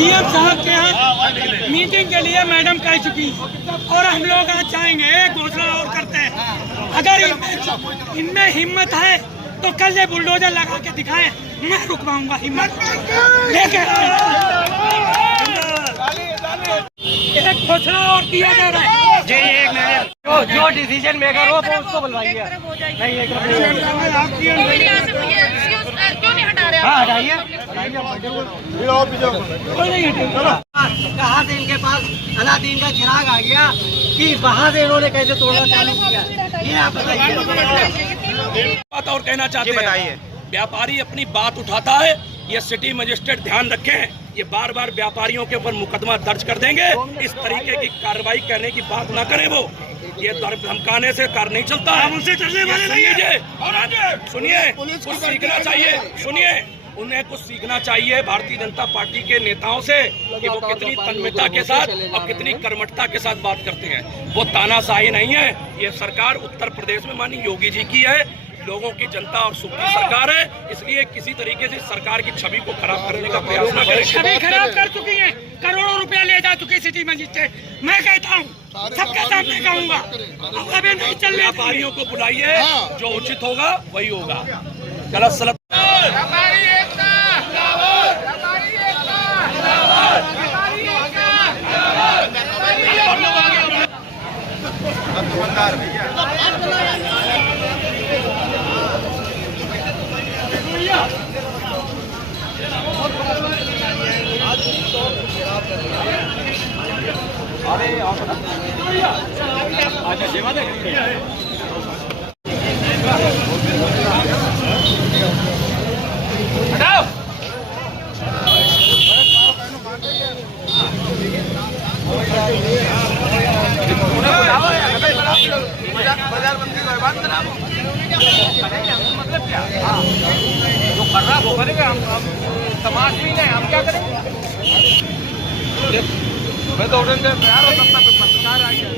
DM साहब के यहाँ मीटिंग के लिए मैडम कह चुकी और हम लोग आज जाएंगे। एक घोषणा और करते हैं, अगर इनमें हिम्मत है तो कल ये बुलडोजर लगा के दिखाएं, मैं रुकवाऊंगा। हिम्मत लेके एक घोषणा और दिया जा रहा है जी। एक मिनट, जो डिसीजन मेकर हो तो उसको बुलवाइए। नहीं हटाइए। कहाँ से इनके पास अलादीन का चिराग आ गया कि वहाँ से इन्होंने कैसे तोड़ना चालू किया, ये आप बताइए। बात और कहना चाहते हैं, बताइए। व्यापारी अपनी बात उठाता है, ये सिटी मजिस्ट्रेट ध्यान रखें, ये बार बार व्यापारियों के ऊपर मुकदमा दर्ज कर देंगे। इस तरीके की कार्रवाई करने की बात ना करें, वो ये धमकाने से कार्य नहीं चलता है। उनसे चलने वाले नहीं है। सुनिए, कुछ सीखना चाहिए। सुनिए, उन्हें कुछ सीखना चाहिए भारतीय जनता पार्टी के नेताओं से कि वो कितनी तन्मयता के साथ और कितनी कर्मठता के साथ बात करते हैं। वो तानाशाही नहीं है। ये सरकार उत्तर प्रदेश में माननीय योगी जी की है, लोगों की जनता और सुख की सरकार है, इसलिए किसी तरीके से सरकार की छवि को खराब करने का प्रयास न करें। छवि खराब कर चुकी है, करोड़ों रुपया ले जा चुकी सिटी मजिस्ट्रेट। मैं कहता हूँ, सबके सामने कहूँगा, अभी नहीं चल। व्यापारियों को बुलाइए, जो उचित होगा वही होगा। गलत सलत मतलब क्या? जो कर रहा वो करेगा, हम समाज भी नहीं, हम क्या करेंगे? मैं तो तैयार हो सकता, पत्रकार आ गया,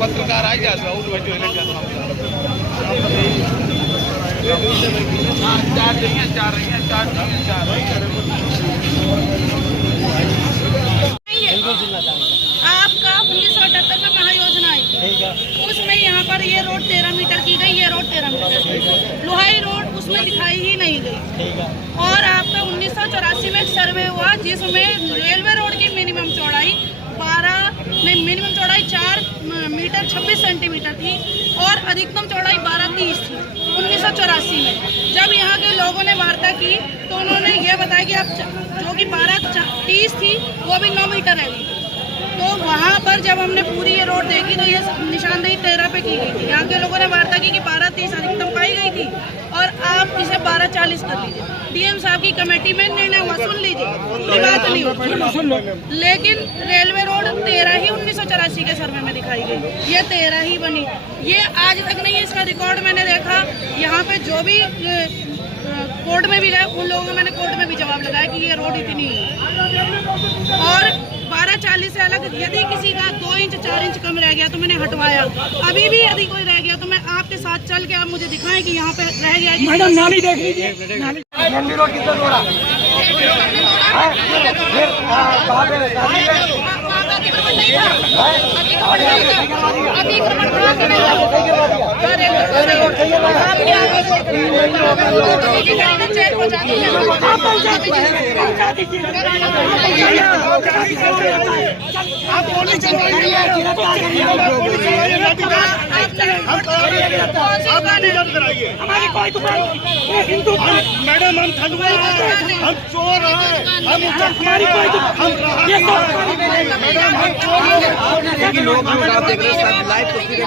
पत्रकार आ गया आपका 1978 में महायोजना आई थी, उसमें यहाँ पर ये रोड 13 मीटर की गई, ये रोड 13 मीटर की गई। लोहाई रोड उसमें दिखाई ही नहीं गई। और आपका 1984 में एक सर्वे हुआ जिसमें रेलवे रोड की मिनिमम चौड़ाई 4 मीटर 26 सेंटीमीटर थी और अधिकतम चौड़ाई 12.30 थी 1984 में। जब यहाँ के लोगों ने वार्ता की तो उन्होंने ये बताया कि अब जो कि 12.30 थी वो भी 9 मीटर है। तो वहाँ पर जब हमने पूरी ये रोड देखी तो ये निशानदेही 13 पे की गई थी। यहाँ के लोगों ने वार्ता की कि 12.30 अधिकतम पाई गई थी और आप इसे 12.40 कर लीजिए। डीएम साहब की कमेटी में निर्णय हुआ, सुन लीजिए, कोई बात नहीं होगी। लेकिन रेलवे रोड 13 ही 1984 के सर्वे में दिखाई गई, ये 13 ही बनी। ये आज तक नहीं है, इसका रिकॉर्ड मैंने देखा। यहाँ पे जो भी कोर्ट में भी गए, उन लोगों को मैंने कोर्ट में भी जवाब लगाया कि ये रोड इतनी है। और 12.40 से अलग यदि किसी का 2 इंच 4 इंच कम रह गया तो मैंने हटवाया। अभी भी यदि कोई रह गया तो मैं आपके साथ चल के आप मुझे दिखाएं कि यहाँ पे रह गया। मैडम नाली देख लीजिए, रोड कितना जोड़ा हमारी कोई दुकान हिंदू मैडम, हम ठगुआ हैं, हम चोर हैं, हम हमारी कोई ये लोग आप देख रहे हैं लाइव तस्वीरें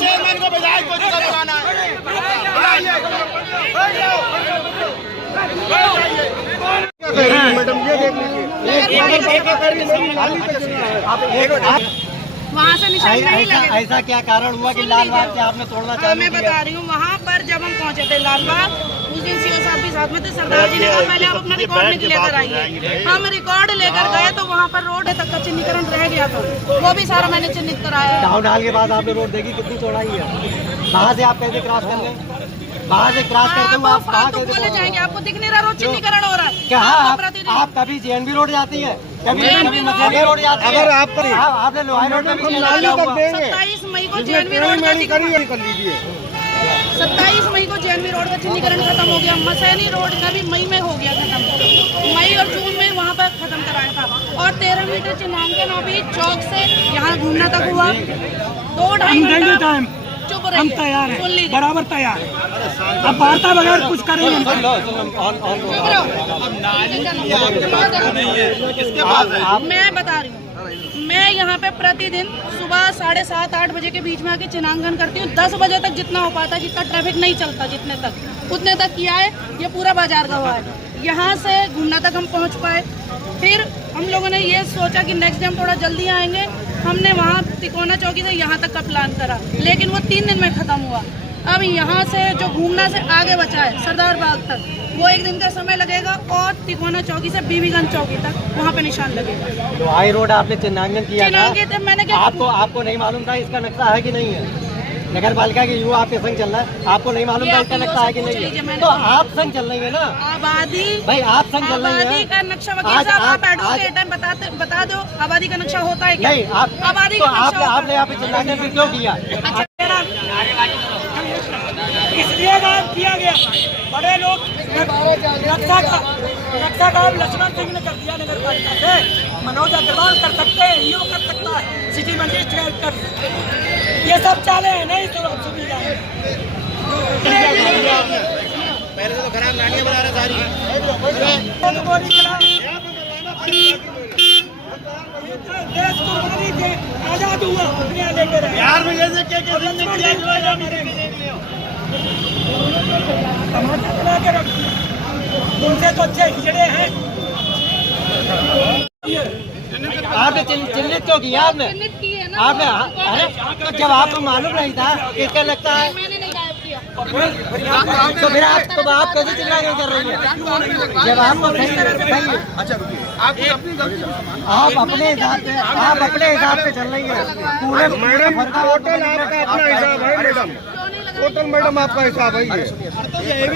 चेयरमैन को बजाय को दिखाना मैडम, ये वहाँ से निशान नहीं लगे। ऐसा क्या कारण हुआ कि लालबाग से आपने तोड़ना चालू किया? मैं बता रही हूँ, वहाँ पर जब हम पहुँचे थे लालबाग, उस दिन सीओ साहब भी साथ में थे। सरदार जी ने कहा पहले आप अपना रिकॉर्ड लेकर आइए। हम रिकॉर्ड लेकर गए तो वहाँ पर रोड तक का चिन्हीकरण रह गया था, वो भी सारा मैंने चिन्हित कराया। टाउन हॉल के बाद आपने रोड देखी, कितनी चौड़ाई है? कहाँ से आप कैसे क्रॉस कर लें? वहाँ से क्रॉस करते हुए आप कहाँ कैसे बोले जाएंगे? आपको दिख नहीं रहा रोड चिन्हीकरण हो रहा है? क्या आप कभी JNB रोड जाती है, कभी मछली रोड जाती है? अगर आपने लोहाई रोड में भी 27 मई को JNB रोड कर लीजिए। 27 मई को JNB रोड का चिन्हीकरण खत्म हो गया। मसैनी रोड का भी मई में हो गया खत्म, मई और जून में वहाँ पर खत्म कराया था। और 13 मीटर चिन्हांकन अभी चौक से यहाँ घूमना तक हुआ। 2-2.5 घंटा चुप रहिए, हम तैयार सुन हैं, लीजिए। बराबर तैयार हैं। अब वार्ता बगैर कुछ करेंगे चुप रहो। मैं बता रही हूँ, मैं यहाँ पे प्रतिदिन सुबह 7:30-8 बजे के बीच में आके चिन्हांकन करती हूँ। 10 बजे तक जितना हो पाता है, जितना ट्रैफिक नहीं चलता जितने तक, उतने तक किया है। ये पूरा बाजार गवा है। यहाँ से घूमना तक हम पहुँच पाए। फिर हम लोगों ने ये सोचा कि नेक्स्ट डे हम थोड़ा जल्दी आएंगे। हमने वहाँ तिकोना चौकी से यहाँ तक का प्लान करा, लेकिन वो 3 दिन में ख़त्म हुआ। अब यहाँ से जो घूमना से आगे बचा है सरदार बाग तक, वो 1 दिन का समय लगेगा। और तिकोना चौकी से बीबीगंज चौकी तक वहाँ पे निशान लगेगा। लोहाई रोड आपने चिन्हांकन किया था, मैंने क्या आपको नहीं मालूम था इसका नक्शा है कि नहीं है? नगर पालिका के युवा आपके संग चल रहा है, आपको नहीं मालूम था इसका नक्शा है कि नहीं है? तो आप संग चल रही है ना आबादी, भाई, आप संग चल रही आबादी है का नक्शा। वकील साहब आप एडवोकेट हैं, बता दो आबादी का नक्शा होता है क्या? नहीं, आप आबादी तो का नक्शा आपने यहाँ पे चिन्हांकन फिर क्यों किया? इसलिए काम किया गया। बड़े लोग रक्षा काम लक्ष्मण सिंह ने कर दिया नगर पालिका से। मनोज अग्रवाल कर सकते हैं, ईओ कर सकता है, सिटी मजिस्ट्रेट कर सकते हैं। ये सब चाले हैं नहीं सुविधा पहले से तो खराब नालियां बना रहे सारी। देश कुर्बानी के आजाद हुआ लेकर बिहार में जैसे टमाटर बना के रख उनसे तो अच्छे हिजड़े हैं। आपने चिन्हित क्यों किया? आपने अरे तो जब आपको मालूम नहीं था किसका लगता है, मैंने नहीं गायब किया। तो फिर आप कैसे चिल्लाकर कर रही है? जब आपको सही आप अपने हिसाब से चल रही है। पूरे टोटल आपका अपना हिसाब है मैडम, टोटल मैडम आपका हिसाब है ये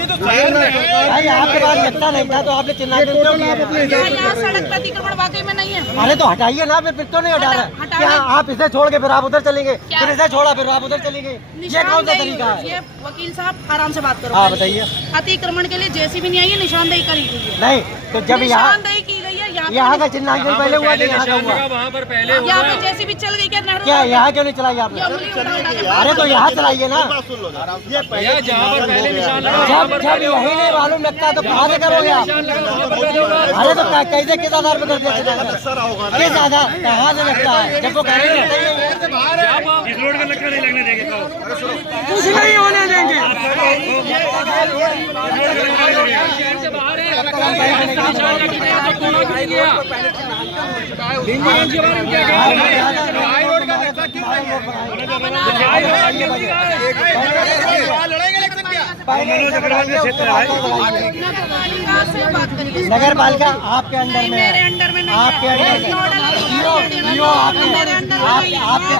तो भाई आपके पास लगता नहीं था तो आपने चिल्लाकर क्यों किया? यहाँ सड़क पर अतिक्रमण वाकई में नहीं है। अरे तो हटाइए ना, फिर तो नहीं हटा रहा। क्या आप इसे छोड़ के फिर आप उधर चलेंगे, फिर इसे छोड़ा फिर आप उधर चलेंगे? ये कौन सा तरीका है? ये वकील साहब आराम से बात करो। हाँ बताइए। अतिक्रमण के लिए जेसीबी नहीं आई है, निशानदेही करी गई है। नहीं तो जब निशानदेही की गई है यहाँ का चिन्हांकन पहले हुआ नहीं, यहाँ का हुआ। वहाँ पर पहले यहाँ पे जेसीबी चल गई क्या यहाँ क्यों नहीं चलाई आपने? अरे तो यहाँ चलाइए ना। जहाँ पर पहले निशान जब यही नहीं मालूम लगता तो कहाँ से करोगे आप? अरे तो कैसे किस आधार पर कर दिया चिन्हांकन? किस आधार, कहाँ से लगता है? जब वो कह रहे हैं इस रोड का लक्ष्य नहीं लगने देंगे कुछ नहीं होने देंगे। नगर पालिका आपके अंडर में मेरे है, अंडर में नहीं आपके अंडर में आपके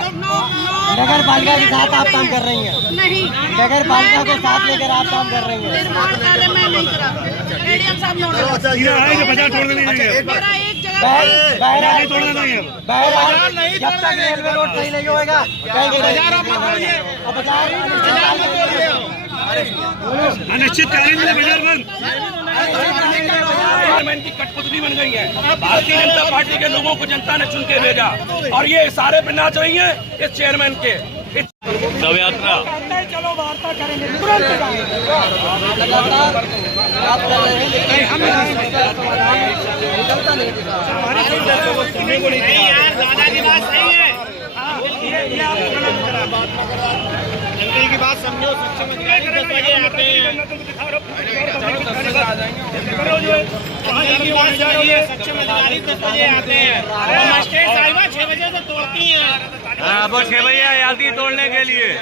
नगर पालिका के साथ आप काम कर रही हैं। नहीं, नगर पालिका को साथ लेकर आप काम कर रही हैं। निर्माण कार्य मैं नहीं करा। एडीएम साहब नोट मेरा एक जगह बहरहाल जब तक रेलवे रोड सही नहीं होगा अनिश्चितकालीन में बाजार बंद। चेयरमैन की कठपुतली बन गई है। भारतीय जनता पार्टी के लोगों को जनता ने चुन के भेजा और ये इशारे पे नाच रही है इस चेयरमैन के। शव यात्रा चलो वार्ता करेंगे तुरंत। दादा की बात सही है, जनता की बात समझो। सक्षम अधिकारी 10 बजे आते हैं, सक्षम अधिकारी 10 बजे आते हैं, मजिस्ट्रेट साहिबा 6 बजे से तोड़ती हैं। हाँ वो 6 बजे आ जाती है तोड़ने के लिए।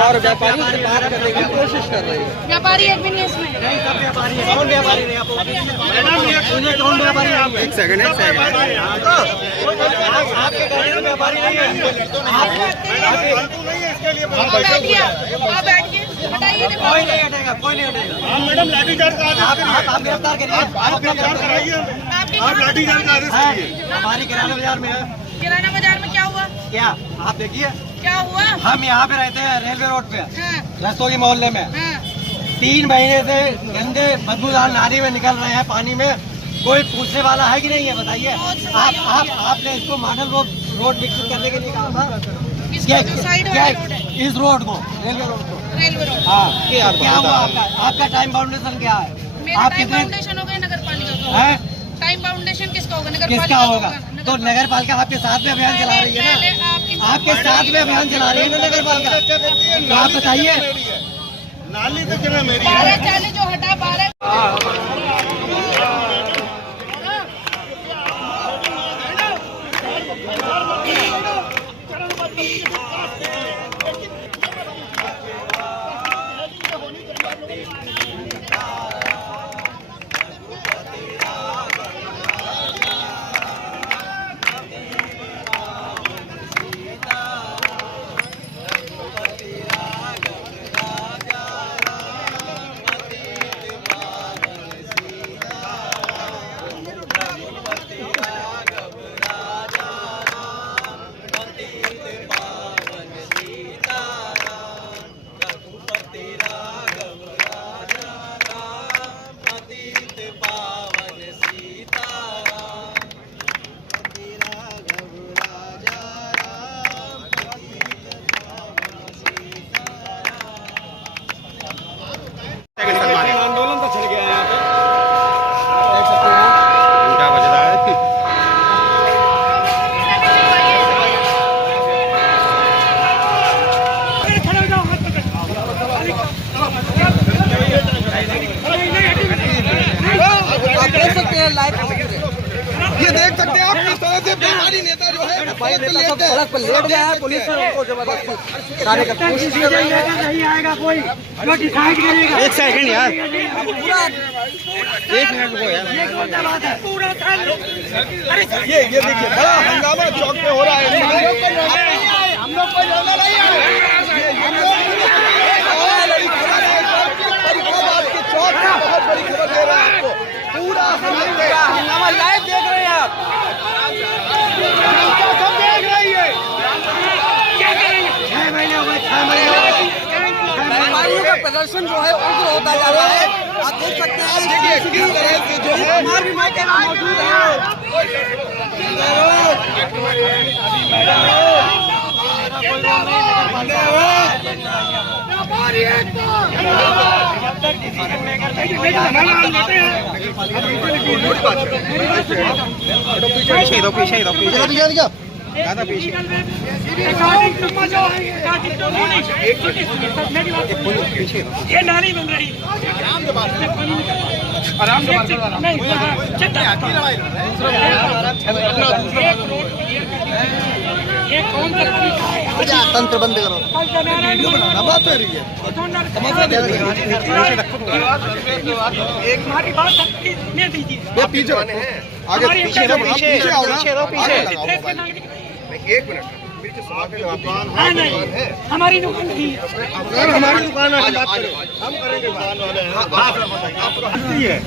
और व्यापारी बाहर करने की कोशिश कर रहे हैं। व्यापारी एक भी नहीं है इसमें। नहीं, सब व्यापारी है। कौन व्यापारी नहीं? आप कौन व्यापारी? एक सेकंड आपके गाड़ी में व्यापारी नहीं है। आप बैठिए, हटाइए। कोई नहीं हटेगा, कोई नहीं हटेगा। मैडम लाठीचार्ज का आदेश आप गिरफ्तार करिए। आप गिरफ्तार कराइए, आप लाठीचार्ज का आदेश करिए। हमारी किराना बाजार में है। किराना बाजार में क्या हुआ? क्या आप देखिए, क्या हुआ? हम यहाँ पे रहते हैं रेलवे रोड पे, हाँ, रस्तोगी मोहल्ले में। हाँ। 3 महीने से गंदे बदबूदार नाली में निकल रहे हैं पानी में। कोई पूछने वाला है कि नहीं है? बताइए। आपने इसको मॉडल रोड विकसित करने के लिए कहा था। इस रोड को, रेलवे रोड को। Railway road. हाँ, क्या हुआ आपका टाइम बाउंडेशन क्या है? मेरा आप टाइम कितने फाउंडेशन हो गया नगर पालिका का। हैं? टाइम फाउंडेशन किसका होगा? नगर किसका पालिका होगा? तो नगर पालिका आपके साथ में अभियान चला रही है ना? आपके साथ में अभियान चला रही है ना नगर पालिका? तो आप बताइए। नाली तो जगह मेरी 1240 जो हटा 12। आंदोलन तो छिड़ गया यहाँ पे। खड़े हो जाओ, हाथ पकड़। आप देख सकते हैं लाइव, ये देख सकते हैं आप किस तरह से बेमारी नेता जो है सड़क पर लेट गया है। पुलिस ने उनको जबरदस्ती कोशिश कर रही है। नहीं आएगा कोई जो डिसाइड करेगा। एक सेकंड यार, पूरा 1 मिनट को यार। ये कौन सा बात है? पूरा साल अरे ये देखिए बड़ा हंगामा चौक पे हो रहा है। हम लोग को लड़ना नहीं है। आपके चौक में बहुत बड़ी खबर दे रहा है आपको। पूरा हंगामा लाइव देख रहे हैं आप। सब देख रही है। क्या करेंगे? 6 महीने हो गए, 6 महीने हो गए। व्यापारियों का प्रदर्शन जो है उग्र होता जा रहा है। आप देख सकते हैं देखिए किस तरह से जो है हमारी माइके मौजूद है। ये नाली बन रही आराम से ये कौन सा तरीका है? तंत्र बंद करो। बात हो रही है। हमारी बात सुनने दीजिए। पीछे आगे पीछे आओ ना। एक मिनट हाँ, नहीं हमारी दुकान नहीं है। हमारी दुकान है, बात करें हम करेंगे। दुकान वाले हैं।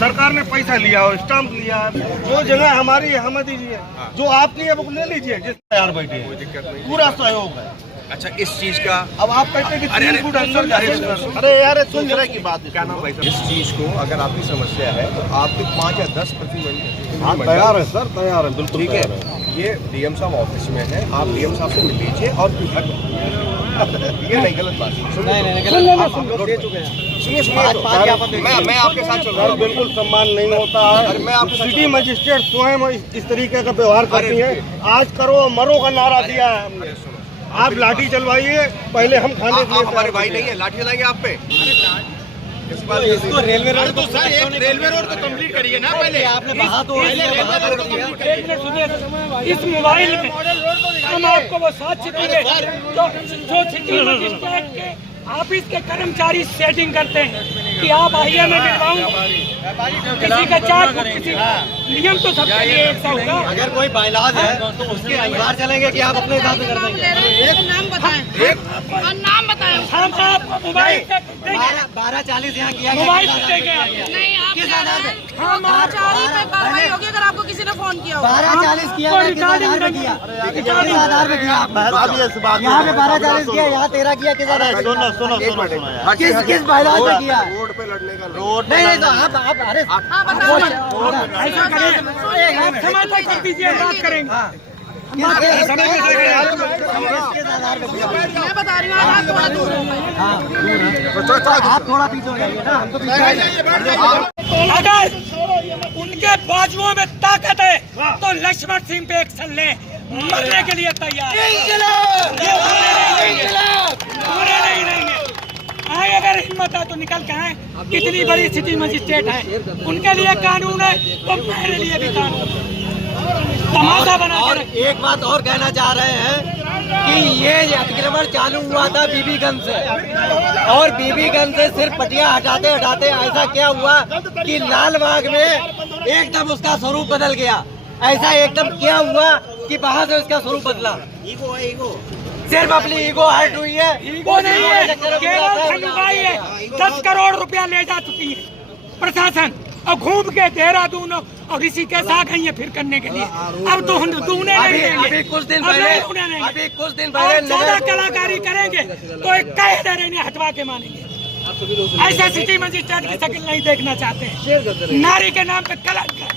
सरकार ने पैसा लिया और स्टाम्प लिया, जो जगह हमारी है हमें दीजिए, जो आपकी है वो ले लीजिए। जिस तैयार बैठे हैं पूरा सहयोग है। अच्छा, इस चीज का अब आप कहते हैं कि 3 फुट अंदर जाइए। अरे यार सुन जरा की बात क्या नाम भाई? इस चीज को अगर आपकी समस्या है तो आपके 5 या 10 हाँ तैयार है सर, तैयार है बिल्कुल। ठीक है, ये डीएम साहब ऑफिस में है, आप डीएम साहब से मिल लीजिए और ये नहीं गलत बात। नहीं गलत हम लोग दे चुके हैं। सुनिए सुनिए, मैं आपके साथ चल रहा हूँ। बिल्कुल सम्मान नहीं होता है। मैं आपके साथ सिटी मजिस्ट्रेट स्वयं इस तरीके का व्यवहार करती है। आज करो मरो का नारा दिया है हमने। आप लाठी चलवाइए, पहले हम खाने के लिए हमारे भाई नहीं है, लाठी चलाएंगे आप पे। इसको रेलवे रोड तो सर एक रेलवे रोड तो कंप्लीट करिए ना पहले। आपने कहा तो एक मिनट सुनिए, इस मोबाइल में हम आपको वो साक्ष्य देंगे जो सिटी मजिस्ट्रेट के ऑफिस के कर्मचारी सेटिंग करते हैं कि आप आइए मैं मिलवाऊं। किसी का चार्ज किसी नियम तो सबके लिए एक सा होगा। अगर कोई बाइलाज है तो उसके अनुसार चलेंगे कि आप अपने हिसाब से कर देंगे। नाम बताएं और नाम बताएं। हम आपको मोबाइल से देंगे, 12:40 यहाँ किया गया। मोबाइल से देंगे आप। नहीं आप किस कह आधार रहे पे? हैं हम कर्मचारी पे कार्रवाई होगी अगर आपको किसी ने फोन किया हो। 12:40 किया गया, किस आधार पे किया? किस आधार पे किया? यहाँ पे 12:40 किया, यहाँ 13 किया, किस आधार पे? सुनो किस बाइलाज पे किया? रोड पे लड़ने का रोड नहीं तो आप अरे हाँ बताओ। ऐसा करें, आप समय तक कर दीजिए, बात करेंगे। किस आधार पे किया? मैं बता रही हूँ आप थोड़ा दूर हो। आप थोड़ा पीछे हो जाइए ना, हम तो पीछे आ जाइए। अगर उनके बाजुओं में ताकत है तो लक्ष्मण सिंह पे एक्शन ले, मरने के लिए तैयार। पूरे नहीं रहेंगे। आए अगर हिम्मत है तो निकल के आए। कितनी बड़ी सिटी मजिस्ट्रेट है, उनके लिए कानून है तो मेरे लिए भी कानून है। तमाशा बना और एक बात और कहना चाह रहे हैं कि ये अतिक्रमण चालू हुआ था बीबीगंज से, और बीबीगंज से सिर्फ पटिया हटाते हटाते ऐसा क्या हुआ कि लालबाग में एकदम उसका स्वरूप बदल गया। ऐसा एकदम क्या हुआ कि वहाँ से उसका स्वरूप बदला। ईगो सिर्फ अपनी ईगो हर्ट हुई है। ईगो नहीं है, केवल खंडुआई है। 10 करोड़ रुपया ले जा चुकी है प्रशासन, और घूम के देहरादून और ऋषिकेश आ गई है फिर करने के लिए। अब तो दूने नहीं देंगे। अभी कुछ दिन पहले 14 कलाकारी करेंगे तो एक कह दे रहे हटवा के मानेंगे। ऐसा सिटी मजिस्ट्रेट की शक्ल नहीं देखना चाहते हैं। नारी के नाम पे कलंक है।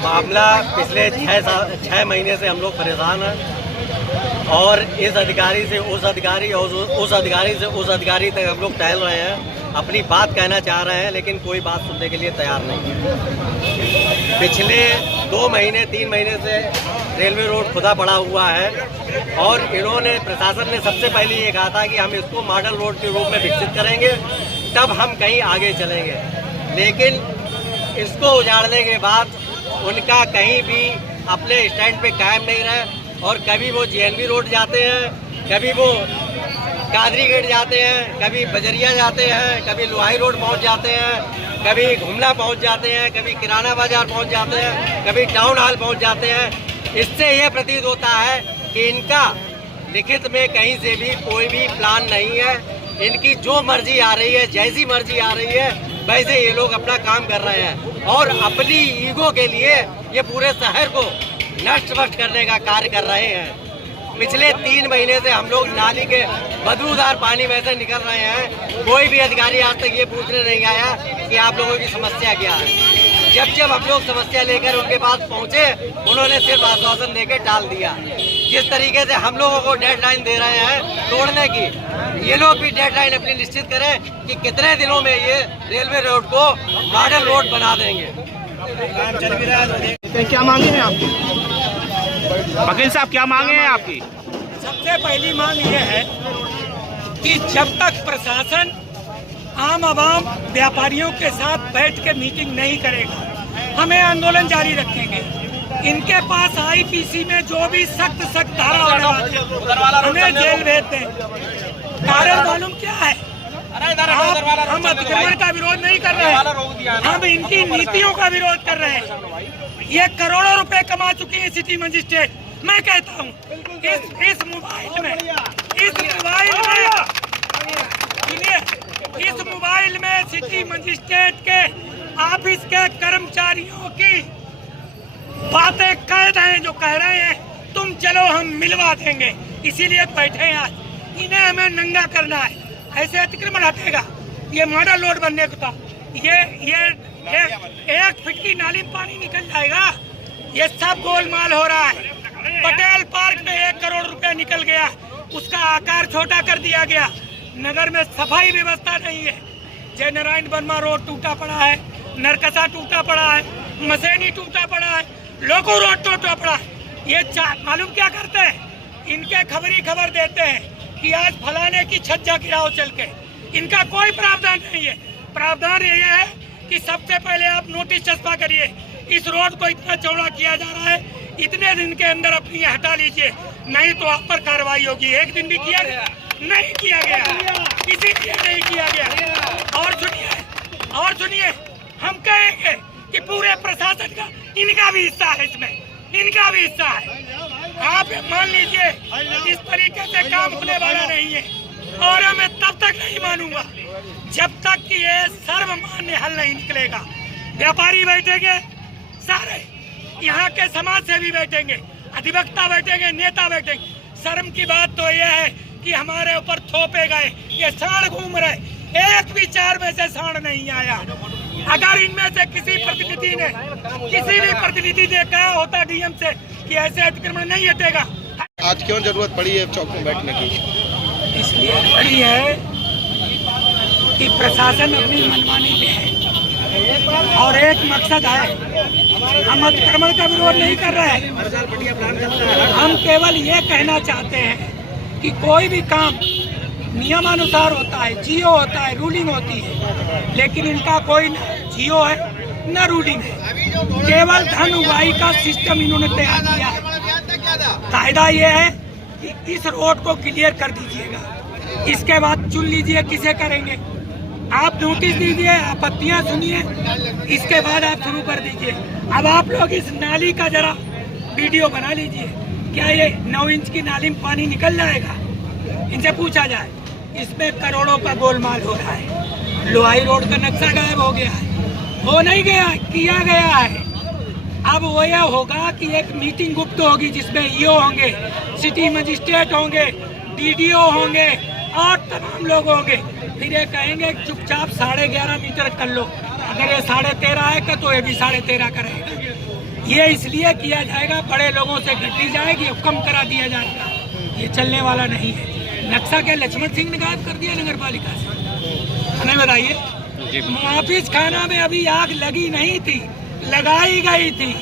मामला पिछले 6 महीने से हम लोग परेशान हैं, और इस अधिकारी से उस अधिकारी और उस अधिकारी से उस अधिकारी तक हम लोग टहल रहे हैं, अपनी बात कहना चाह रहे हैं, लेकिन कोई बात सुनने के लिए तैयार नहीं है। पिछले 2 महीने 3 महीने से रेलवे रोड खुदा पड़ा हुआ है, और इन्होंने प्रशासन ने सबसे पहले ये कहा था कि हम इसको मॉडल रोड के रूप में विकसित करेंगे, तब हम कहीं आगे चलेंगे। लेकिन इसको उजाड़ने के बाद उनका कहीं भी अपने स्टैंड पे कायम नहीं रहे, और कभी वो JNV रोड जाते हैं, कभी वो कादरी गेट जाते हैं, कभी बजरिया जाते हैं, कभी लोहाई रोड पहुंच जाते हैं, कभी घुमला पहुंच जाते हैं, कभी किराना बाजार पहुंच जाते हैं, कभी टाउन हॉल पहुंच जाते हैं। इससे यह प्रतीत होता है कि इनका लिखित में कहीं से भी कोई भी प्लान नहीं है। इनकी जो मर्जी आ रही है, जैसी मर्जी आ रही है, वैसे ये लोग अपना काम कर रहे हैं, और अपनी ईगो के लिए ये पूरे शहर को नष्ट भ्रष्ट करने का कार्य कर रहे हैं। पिछले 3 महीने से हम लोग नाली के बदबूदार पानी में से निकल रहे हैं। कोई भी अधिकारी आज तक ये पूछने नहीं आया कि आप लोगों की समस्या क्या है। जब हम लोग समस्या लेकर उनके पास पहुंचे, उन्होंने सिर्फ आश्वासन देकर टाल दिया। जिस तरीके से हम लोगों को डेडलाइन दे रहे हैं तोड़ने की, ये लोग भी डेडलाइन अपनी निश्चित करें कि कितने दिनों में ये रेलवे रोड को मॉडल रोड बना देंगे। क्या मांगे हैं आपकी? वकील साहब क्या मांगे हैं आपकी? सबसे पहली मांग ये है कि जब तक प्रशासन आम आवाम व्यापारियों के साथ बैठ के मीटिंग नहीं करेगा, हमें आंदोलन जारी रखेंगे। इनके पास IPC में जो भी सख्त धारा होने वाली है, हमें जेल भेज दें। कारण मालूम क्या है? हम अतिक्रमण का विरोध नहीं कर रहे हैं, हम इनकी नीतियों का विरोध कर रहे हैं। ये करोड़ों रुपए कमा चुकी है सिटी मजिस्ट्रेट। मैं कहता हूँ इस मोबाइल में सिटी मजिस्ट्रेट के ऑफिस के कर्मचारियों की बातें कह रहे हैं, जो कह रहे हैं तुम चलो हम मिलवा देंगे, इसीलिए बैठे हैं आज। इन्हें हमें नंगा करना है, ऐसे अतिक्रमण हटेगा। ये मॉडल रोड बनने को था, ये 1 फीट की नाली में पानी निकल जाएगा। ये सब गोलमाल हो रहा है। पटेल पार्क में 1 करोड़ रुपया निकल गया, उसका आकार छोटा कर दिया गया। नगर में सफाई व्यवस्था नहीं है। जय नारायण वर्मा रोड टूटा पड़ा है, नरकसा टूटा पड़ा है, मसेनी टूटा पड़ा है, लोको रोड टूटा पड़ा है। ये मालूम क्या करते हैं, इनके खबर देते हैं कि आज फलाने की छज्जा गिराओ चल के। इनका कोई प्रावधान नहीं है। प्रावधान ये है कि सबसे पहले आप नोटिस चस्पा करिए, इस रोड को इतना चौड़ा किया जा रहा है, इतने दिन के अंदर अपनी हटा लीजिए, नहीं तो आप पर कार्रवाई होगी। एक दिन भी किया नहीं किया गया, किसी लिए नहीं किया गया। और सुनिए, हम कहेंगे कि पूरे प्रशासन का इनका भी हिस्सा है, इसमें इनका भी हिस्सा है। आप मान लीजिए इस तरीके से काम होने वाला नहीं है, और मैं तब तक नहीं मानूंगा जब तक कि ये सर्वमान्य हल नहीं निकलेगा। व्यापारी बैठेंगे, सारे यहाँ के समाज सेवी बैठेंगे, अधिवक्ता बैठेंगे, नेता बैठेंगे। शर्म की बात तो यह है कि हमारे ऊपर थोपे गए, ये सांड घूम रहे, एक भी 4 में से सांड नहीं आया। अगर इनमें से किसी भी प्रतिनिधि ने कहा होता डीएम से कि ऐसे अतिक्रमण नहीं हटेगा। आज क्यों जरूरत पड़ी है चौक में बैठने की? इसलिए पड़ी है कि प्रशासन अपनी मनमानी पे है, और एक मकसद है, हम अतिक्रमण का विरोध नहीं कर रहे हैं। हम केवल ये कहना चाहते हैं कि कोई भी काम नियमानुसार होता है, जियो होता है, रूलिंग होती है, लेकिन इनका कोई न जियो है न रूलिंग है, केवल धन उगाही का सिस्टम इन्होंने तैयार किया है। कायदा ये है कि इस रोड को क्लियर कर दीजिएगा, इसके बाद चुन लीजिए किसे करेंगे। आप नोटिस दीजिए, आपत्तियां सुनिए, इसके बाद आप शुरू कर दीजिए। अब आप लोग इस नाली का जरा वीडियो बना लीजिए, क्या ये 9 इंच की नाली में पानी निकल जाएगा? इनसे पूछा जाए। इसमें करोड़ों का गोलमाल हो रहा है। लोहाई रोड का नक्शा गायब हो गया है, हो नहीं गया, किया गया है। अब वो यह होगा कि एक मीटिंग गुप्त होगी जिसमें ईओ होंगे, सिटी मजिस्ट्रेट होंगे, डीडीओ होंगे और तमाम लोग होंगे। फिर ये कहेंगे चुपचाप 11.5 मीटर कर लो। अगर ये 13.5 है तो ये भी 13.5 का रहेगा। ये इसलिए किया जाएगा, बड़े लोगों से घटी जाएगी, कम करा दिया जाएगा। ये चलने वाला नहीं है। नक्शा क्या लक्ष्मण सिंह ने गायब कर दिया नगर पालिका से? हमें बताइए। मुआफिज खाना में अभी आग लगी नहीं थी, लगाई गई थी।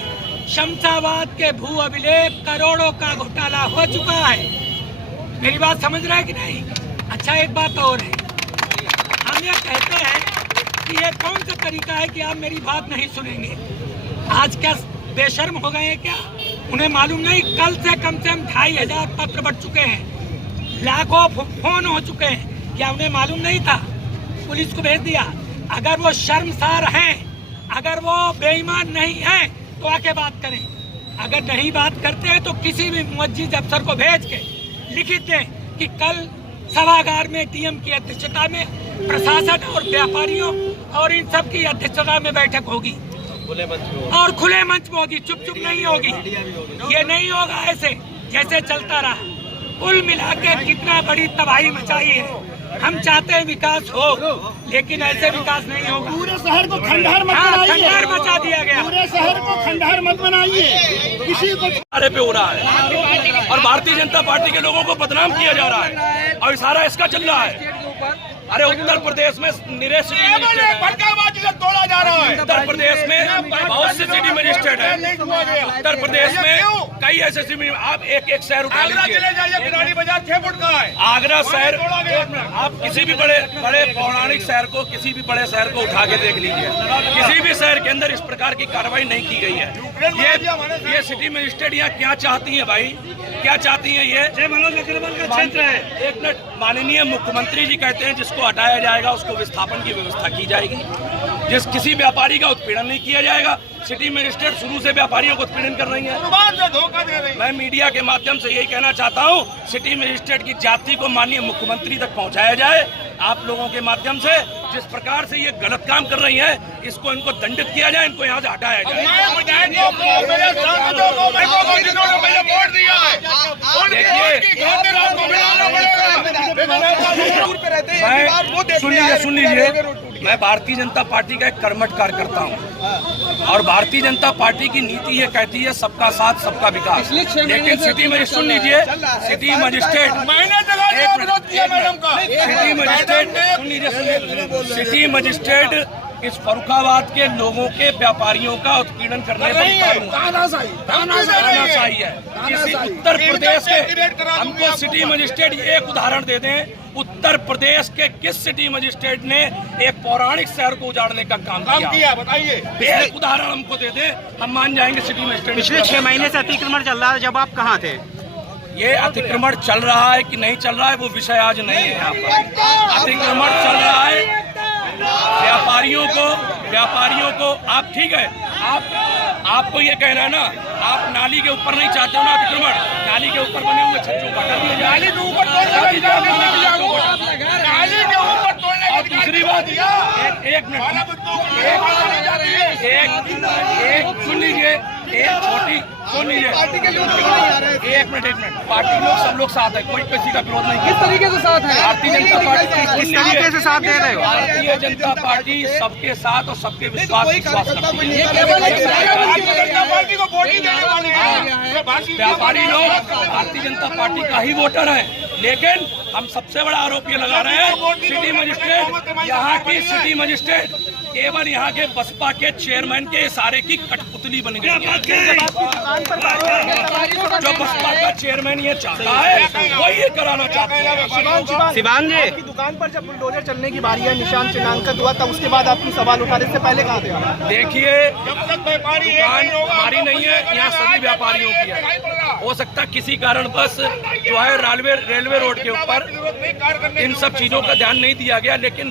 शमशाबाद के भू अभिलेख करोड़ों का घोटाला हो चुका है। मेरी बात समझ रहा है कि नहीं? अच्छा, एक बात और है, हम ये कहते हैं कि ये कौन सा तरीका है कि आप मेरी बात नहीं सुनेंगे? आज क्या बेशर्म हो गए हैं क्या? उन्हें मालूम नहीं कल से कम 2500 पत्र बढ़ चुके हैं, लाखों फोन हो चुके हैं, क्या उन्हें मालूम नहीं था? पुलिस को भेज दिया। अगर वो शर्मसार हैं, अगर वो बेईमान नहीं हैं तो आके बात करें। अगर नहीं बात करते हैं तो किसी भी मुअज्जिज अफसर को भेज के लिखित दें कि कल सभागार में डीएम की अध्यक्षता में प्रशासन और व्यापारियों और इन सब की अध्यक्षता में बैठक होगी और खुले मंच में होगी, चुप चुप नहीं होगी। ये नहीं होगा ऐसे जैसे चलता रहा। कुल मिला के कितना बड़ी तबाही मचाई है। हम चाहते हैं विकास हो, लेकिन ऐसे विकास नहीं होगा। पूरे शहर को खंडहर मत बनाइए। खंडहर मचा दिया गया। पूरे शहर को खंडहर मत बनाइए। किसी को अरे पे हो रहा है और भारतीय जनता पार्टी के लोगों को बदनाम किया जा रहा है और इशारा इसका चल रहा है। अरे उत्तर प्रदेश में निरे सिटी मजिस्ट्रेट तोड़ा जा रहा है। उत्तर प्रदेश में बहुत से सिटी मजिस्ट्रेट है। उत्तर प्रदेश में कई ऐसे सिटी, आप एक शहर उठा लीजिए, बाजार 6 फुट का है। आगरा शहर, आप किसी भी बड़े पौराणिक शहर को, किसी भी बड़े शहर को उठा के देख लीजिए, किसी भी शहर के अंदर इस प्रकार की कार्रवाई नहीं की गई है। ये सिटी मजिस्ट्रेट यहाँ क्या चाहती है भाई? क्या चाहती है? ये मनोज अग्रवाल का क्षेत्र है। एक मिनट, माननीय मुख्यमंत्री जी कहते हैं जिसको हटाया जाएगा उसको विस्थापन की व्यवस्था की जाएगी, जिस किसी व्यापारी का उत्पीड़न नहीं किया जाएगा। सिटी मजिस्ट्रेट शुरू से व्यापारियों को उत्पीड़न कर रही है, धोखा दे रही है। मैं मीडिया के माध्यम से यही कहना चाहता हूँ, सिटी मजिस्ट्रेट की जाति को माननीय मुख्यमंत्री तक पहुँचाया जाए आप लोगों के माध्यम से, जिस प्रकार से ये गलत काम कर रही है, इसको इनको दंडित किया जाए, इनको यहाँ से हटाया जाए। सुन लीजिए, मैं भारतीय जनता पार्टी का एक कर्मठ कार्यकर्ता हूँ और भारतीय जनता पार्टी की नीति ये कहती है सबका साथ सबका विकास। लेकिन सिटी मजिस्ट्रेट सुन लीजिए, सिटी मजिस्ट्रेट सिटी मजिस्ट्रेट इस फर्रुखाबाद के लोगों के व्यापारियों का उत्पीड़न करने पर तानाशाही है। किसी उत्तर प्रदेश के, हमको सिटी मजिस्ट्रेट एक उदाहरण दे दें, उत्तर प्रदेश के किस सिटी मजिस्ट्रेट ने एक पौराणिक शहर को उजाड़ने का काम किया? बताइए, एक उदाहरण हमको दे दें, हम मान जाएंगे सिटी मजिस्ट्रेट। पिछले 6 महीने से अतिक्रमण चल रहा है, जब आप कहाँ थे? ये अतिक्रमण चल रहा है कि नहीं चल रहा है वो विषय आज नहीं है यहाँ पर। अतिक्रमण चल रहा है, व्यापारियों को आप ठीक है, आपको ये कहना है ना, आप नाली के ऊपर नहीं चाहते हो ना अतिक्रमण, नाली के ऊपर बने हुए छज्जों को हटा दिया जाए। और दूसरी बात, एक मिनट, सुन लीजिए, एक मिनट, पार्टी लोग सब लोग साथ है, कोई किसी का विरोध नहीं। किस तरीके से साथ है? भारतीय जनता पार्टी किस तरीके से साथ दे रहे हो? भारतीय जनता पार्टी सबके साथ और सबके विश्वास करती है। व्यापारी लोग भारतीय जनता पार्टी का ही वोटर है, लेकिन हम सबसे बड़ा आरोप ये लगा रहे हैं, सिटी मजिस्ट्रेट, यहाँ की सिटी मजिस्ट्रेट केवल यहाँ के बसपा के चेयरमैन के इशारे की कठपुतली बन गई है। जो बसपा का चेयरमैन ये चाहता है वही ये कराना चाहता है। शिवान जी, आपकी दुकान पर जब बुलडोजर चलने की बारी है, निशान चिन्हांकित हुआ, तब उसके बाद आपने सवाल उठा, इससे पहले कहाँ थे आप? देखिए, दुकान हमारी नहीं है, यहाँ सभी व्यापारियों की है। हो सकता है किसी कारणवश जो है रेलवे रोड के ऊपर इन सब चीजों का ध्यान नहीं दिया गया, लेकिन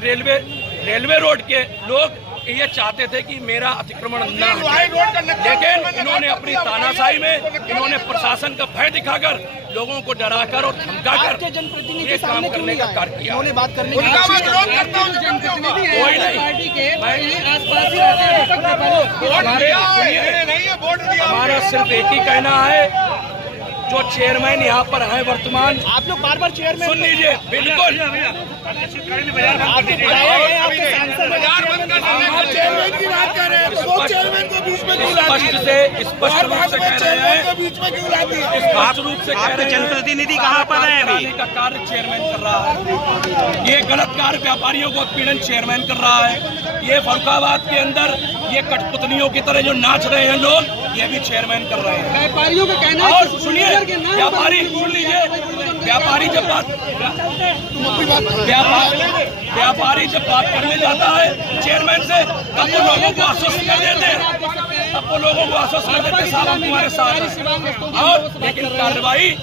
रेलवे रोड के लोग ये चाहते थे कि मेरा अतिक्रमण न हटे, लेकिन इन्होंने अपनी तानाशाही में, इन्होंने प्रशासन का भय दिखाकर, लोगों को डराकर और धमकाकर ये काम करने का कार्य किया। बात करने की कोई नहीं, हमारा सिर्फ एक ही कहना है, जो चेयरमैन यहाँ पर है वर्तमान, आप लोग बार चेयरमैन, सुन लीजिए, बिल्कुल स्पष्ट रूप से कह रहे हैं, जनप्रतिनिधि कहाँ पर है अभी? का कार्य चेयरमैन कर रहा है, ये गलत कार्य व्यापारियों को उत्पीड़न चेयरमैन कर रहा है। ये फर्रुखाबाद के अंदर ये कठपुतलियों की तरह जो नाच रहे हैं लोग, ये भी चेयरमैन कर रहे हैं। व्यापारियों का कहना है, और सुनिए, व्यापारी सुन लीजिए, व्यापारी जब बात करने जाता है चेयरमैन से, तब वो लोगों को आश्वस्त कर देते हैं, साहब हम तुम्हारे साथ हैं। और लेकिन कार्रवाई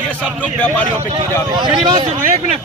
ये सब लोग व्यापारियों पे की जा रही है। मेरी बात सुनो, एक मिनट।